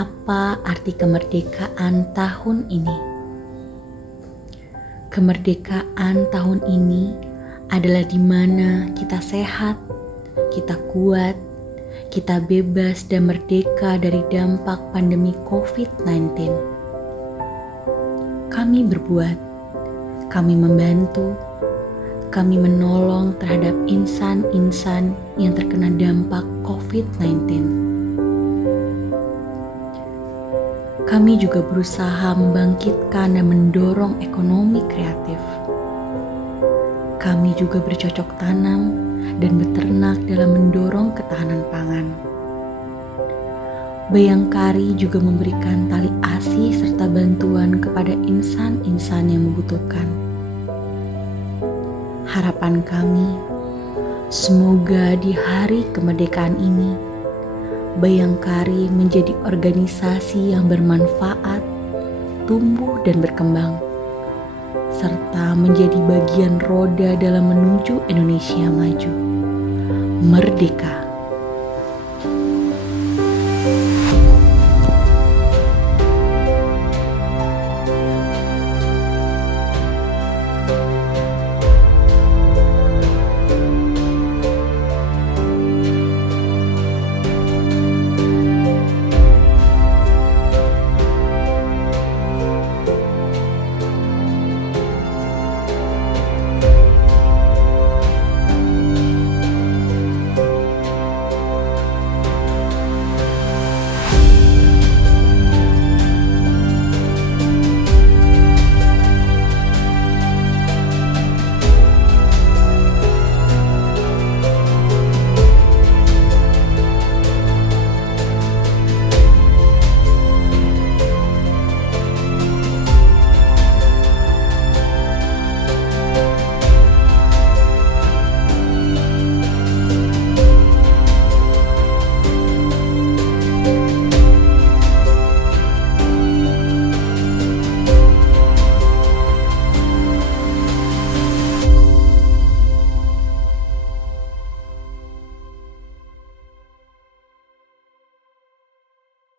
Apa arti kemerdekaan tahun ini? Kemerdekaan tahun ini adalah di mana kita sehat, kita kuat, kita bebas dan merdeka dari dampak pandemi COVID-19. Kami berbuat, kami membantu, kami menolong terhadap insan-insan yang terkena dampak COVID-19. Kami juga berusaha membangkitkan dan mendorong ekonomi kreatif. Kami juga bercocok tanam dan beternak dalam mendorong ketahanan pangan. Bayangkari juga memberikan tali asih serta bantuan kepada insan-insan yang membutuhkan. Harapan kami, semoga di hari kemerdekaan ini, Bayangkari menjadi organisasi yang bermanfaat, tumbuh dan berkembang, serta menjadi bagian roda dalam menuju Indonesia maju, merdeka.